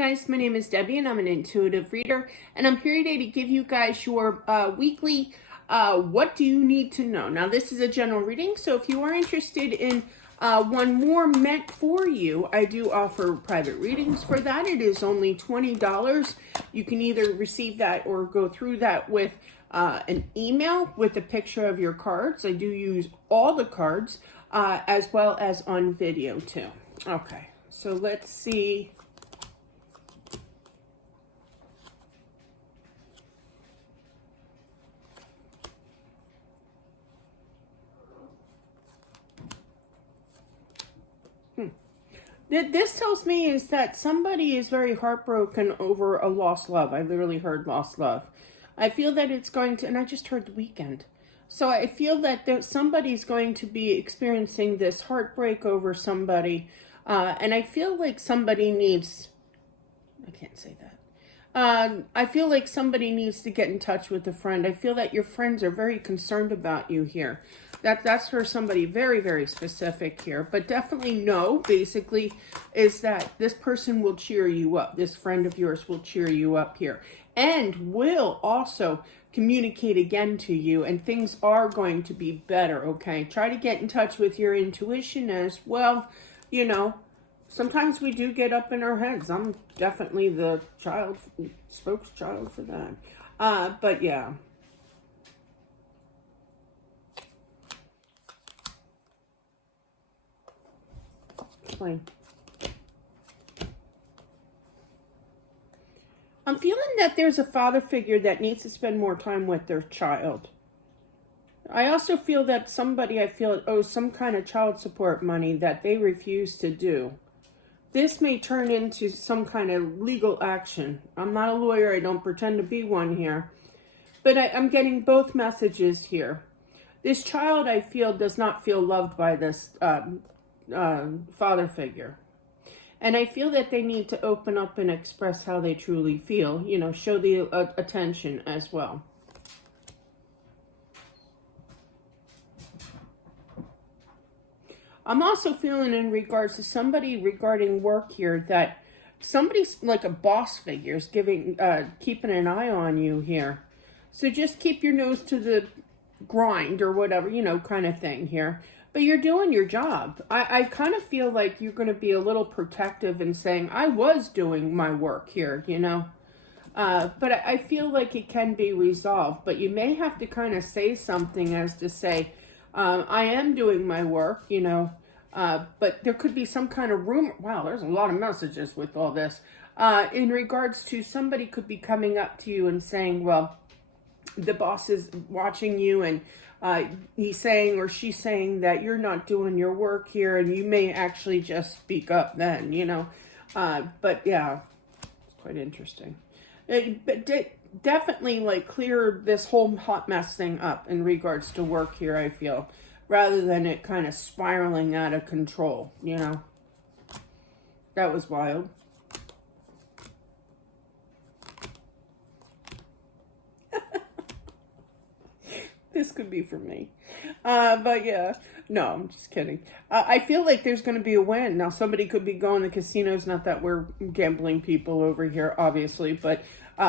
Guys, my name is Debbie and I'm an intuitive reader, and I'm here today to give you guys your weekly what do you need to know. Now this is a general reading, so if you are interested in one more meant for you, I do offer private readings for that. It is only $20. You can either receive that or go through that with an email with a picture of your cards. I do use all the cards as well as on video too. Okay, so let's see. This tells me is that somebody is very heartbroken over a lost love. I literally heard lost love. I feel that it's going to, and I just heard the weekend. So I feel that somebody's going to be experiencing this heartbreak over somebody. And I feel like somebody needs, I can't say that. I feel like somebody needs to get in touch with a friend. I feel that your friends are very concerned about you here. That's for somebody very, very specific here. But definitely know, basically, is that this person will cheer you up. This friend of yours will cheer you up here. And will also communicate again to you. And things are going to be better, okay? Try to get in touch with your intuition as well. You know, sometimes we do get up in our heads. I'm definitely the spokes child for that. But yeah. Explain. I'm feeling that there's a father figure that needs to spend more time with their child. I also feel that somebody owes some kind of child support money that they refuse to do. This may turn into some kind of legal action. I'm not a lawyer. I don't pretend to be one here. But I'm getting both messages here. This child, I feel, does not feel loved by this father figure. And I feel that they need to open up and express how they truly feel. You know, show the attention as well. I'm also feeling in regards to somebody regarding work here that somebody's like a boss figure is keeping an eye on you here. So just keep your nose to the grind or whatever, you know, kind of thing here. But you're doing your job. I kind of feel like you're going to be a little protective and saying, I was doing my work here, you know. But I feel like it can be resolved. But you may have to kind of say something as to say, I am doing my work, you know. But there could be some kind of rumor. Wow, there's a lot of messages with all this. In regards to somebody could be coming up to you and saying, well, the boss is watching you and he's saying or she's saying that you're not doing your work here and you may actually just speak up then, you know. But yeah, it's quite interesting. But definitely like clear this whole hot mess thing up in regards to work here, I feel, rather than it kind of spiraling out of control, you know. That was wild. This could be for me. But yeah, no, I'm just kidding. I feel like there's going to be a win. Now, somebody could be going to casinos. Not that we're gambling people over here, obviously, but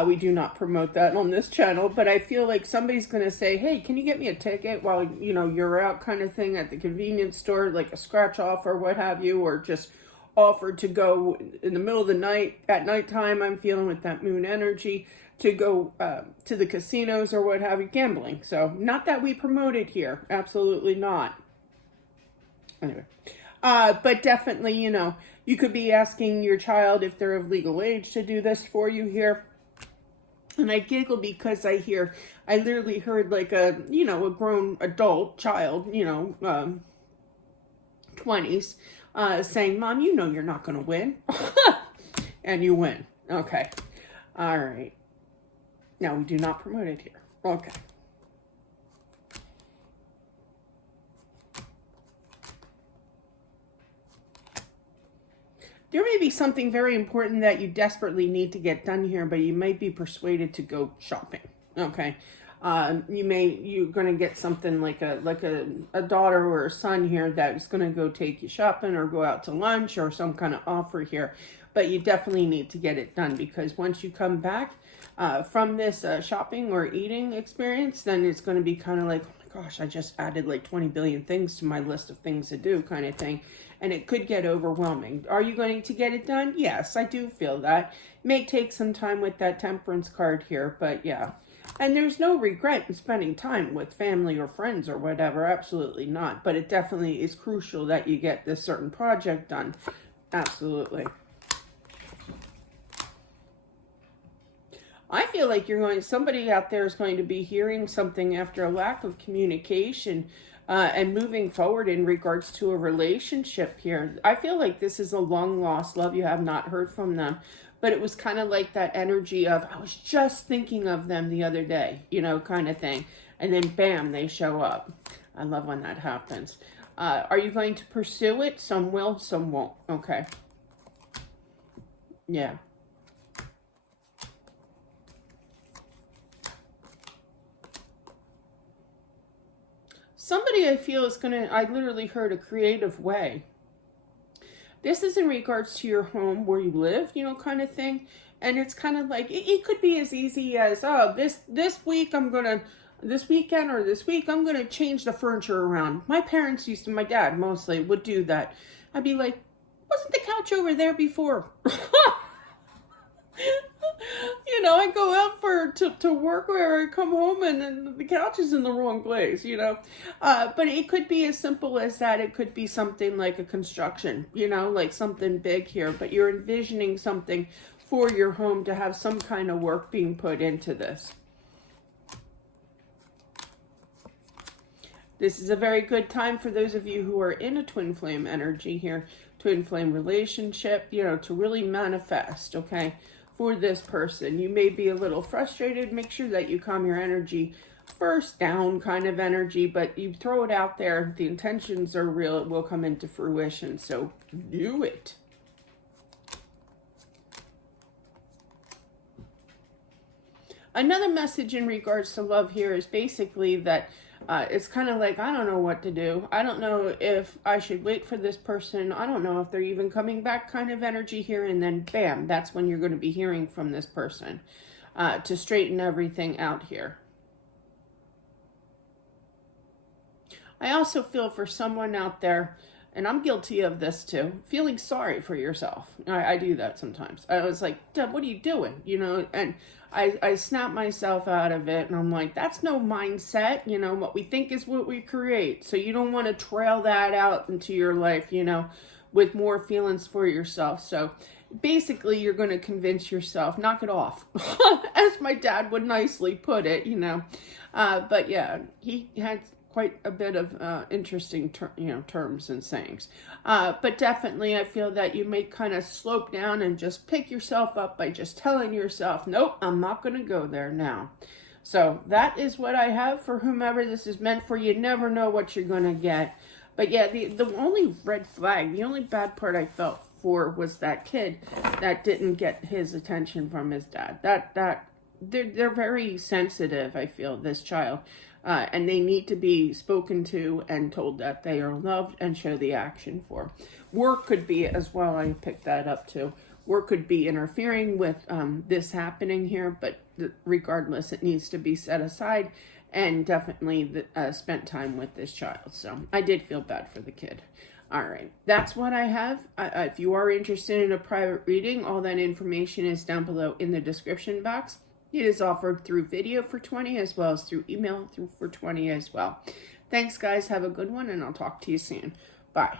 we do not promote that on this channel. But I feel like somebody's going to say, hey, can you get me a ticket while, you know, you're out kind of thing at the convenience store, like a scratch off or what have you, or just offered to go in the middle of the night, at nighttime, I'm feeling with that moon energy, to go to the casinos or what have you, gambling. So not that we promote it here. Absolutely not. Anyway, but definitely, you know, you could be asking your child if they're of legal age to do this for you here. And I giggle because I literally heard like a, you know, a grown adult child, you know, 20s, saying, Mom, you know you're not going to win. And you win. Okay. All right. Now, we do not promote it here. Okay. There may be something very important that you desperately need to get done here, but you might be persuaded to go shopping. Okay. You're going to get something like a daughter or a son here that's going to go take you shopping or go out to lunch or some kind of offer here. but you definitely need to get it done, because once you come back from this shopping or eating experience, then it's going to be kind of like, oh my gosh, I just added like 20 billion things to my list of things to do kind of thing. And it could get overwhelming. Are you going to get it done? Yes, I do feel that. It may take some time with that temperance card here, but yeah. And there's no regret in spending time with family or friends or whatever. Absolutely not. But it definitely is crucial that you get this certain project done. Absolutely. I feel like somebody out there is going to be hearing something after a lack of communication and moving forward in regards to a relationship here. I feel like this is a long lost love. You have not heard from them. But it was kind of like that energy of, I was just thinking of them the other day, you know, kind of thing. And then bam, they show up. I love when that happens. Are you going to pursue it? Some will, some won't. Okay. Yeah. Somebody I feel is I literally heard a creative way. This is in regards to your home where you live, you know, kind of thing. And it's kind of like, it could be as easy as, oh, this weekend or this week, I'm going to change the furniture around. My dad mostly would do that. I'd be like, wasn't the couch over there before? You know, I go out to work where I come home and the couch is in the wrong place, you know. But it could be as simple as that. It could be something like a construction, you know, like something big here. But you're envisioning something for your home to have some kind of work being put into this. This is a very good time for those of you who are in a twin flame energy here, twin flame relationship, you know, to really manifest, okay? For this person, you may be a little frustrated. Make sure that you calm your energy first, down kind of energy, but you throw it out there. The intentions are real. It will come into fruition. So do it. Another message in regards to love here is basically that it's kind of like, I don't know what to do. I don't know if I should wait for this person. I don't know if they're even coming back kind of energy here. And then bam, that's when you're going to be hearing from this person to straighten everything out here. I also feel for someone out there, and I'm guilty of this too, feeling sorry for yourself. I do that sometimes. I was like, Deb, what are you doing? You know, and I snap myself out of it, and I'm like, that's no mindset. You know, what we think is what we create. So you don't want to trail that out into your life, you know, with more feelings for yourself. So basically, you're going to convince yourself, knock it off, as my dad would nicely put it, you know. But yeah, he had quite a bit of interesting terms and sayings. But definitely I feel that you may kind of slope down and just pick yourself up by just telling yourself, nope, I'm not going to go there now. So that is what I have for whomever this is meant for. You never know what you're going to get. But yeah, the only red flag, the only bad part I felt for was that kid that didn't get his attention from his dad. They're very sensitive, I feel, this child. And they need to be spoken to and told that they are loved and show the action for. Work could be as well. I picked that up too. Work could be interfering with this happening here, but regardless, it needs to be set aside and definitely spent time with this child. So I did feel bad for the kid. All right, that's what I have. If you are interested in a private reading, all that information is down below in the description box. It is offered through video for 20 as well as through email for 20 as well. Thanks, guys. Have a good one, and I'll talk to you soon. Bye.